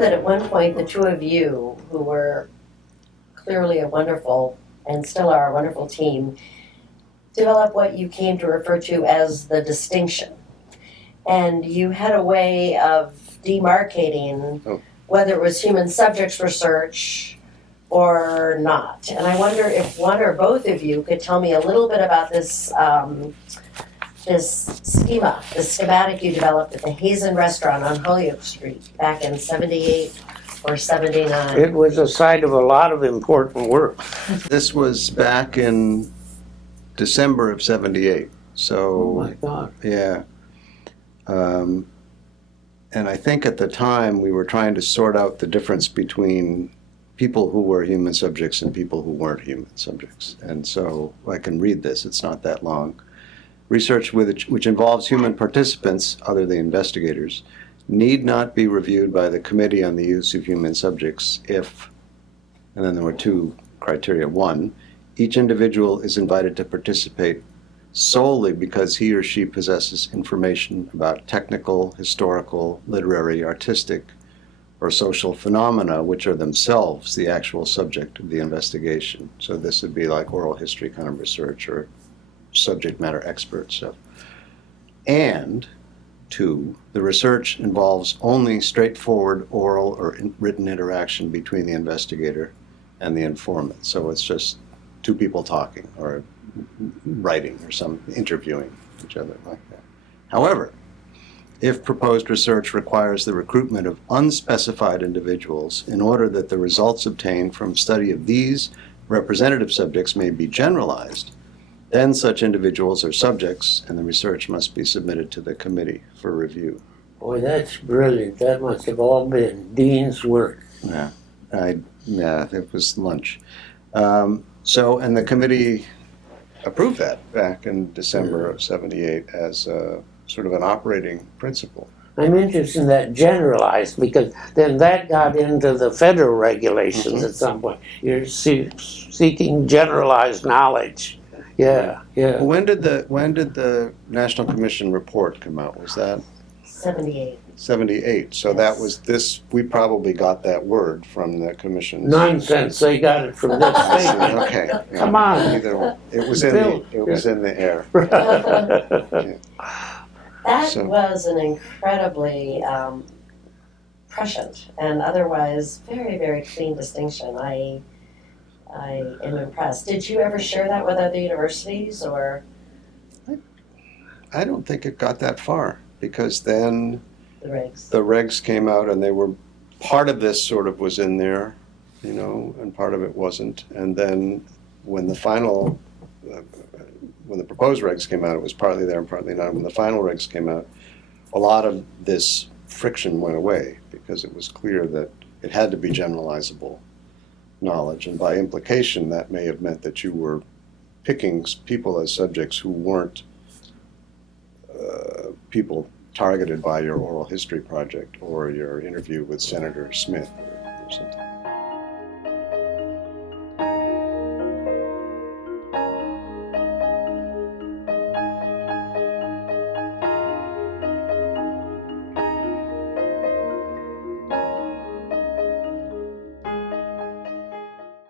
that at one point the two of you, who were clearly a wonderful, and still are a wonderful team, developed what you came to refer to as the distinction. And you had a way of demarcating whether it was human subjects research or not. And I wonder if one or both of you could tell me a little bit about this this schematic you developed at the Hazen Restaurant on Holyoke Street back in 78 or 79. It was a site of a lot of important work. This was back in December of 78. So, Oh my God. yeah. And I think at the time we were trying to sort out the difference between people who were human subjects and people who weren't human subjects. And so I can read this, it's not that long. Research which involves human participants, other than investigators, need not be reviewed by the Committee on the Use of Human Subjects if, and then there were two criteria. One, each individual is invited to participate solely because he or she possesses information about technical, historical, literary, artistic, or social phenomena which are themselves the actual subject of the investigation. So this would be like oral history kind of research or subject matter expert stuff. And two, the research involves only straightforward oral or written interaction between the investigator and the informant. So it's just two people talking or writing or some interviewing each other like that. However, if proposed research requires the recruitment of unspecified individuals in order that the results obtained from study of these representative subjects may be generalized, then such individuals are subjects and the research must be submitted to the committee for review. Boy, that's brilliant. That must have all been Dean's work. Yeah, it was lunch. And the committee approved that back in December of 78 as sort of an operating principle. I'm interested in that generalized because then that got into the federal regulations at some point. You're seeking generalized knowledge. Yeah, yeah. When did the National Commission report come out? Was that 78. 78. So Yes. that was this. We probably got that word from the commission. Nonsense. They got it from this statement. Okay. Yeah. Come on. Either way. It was in the air. That was an incredibly prescient and otherwise very, very clean distinction. I am impressed. Did you ever share that with other universities or? I don't think it got that far because then The regs. came out and they were, part of this sort of was in there, and part of it wasn't. And then when the proposed regs came out, it was partly there and partly not. When the final regs came out, a lot of this friction went away because it was clear that it had to be generalizable knowledge. And by implication, that may have meant that you were picking people as subjects who weren't people targeted by your oral history project or your interview with Senator Smith or something.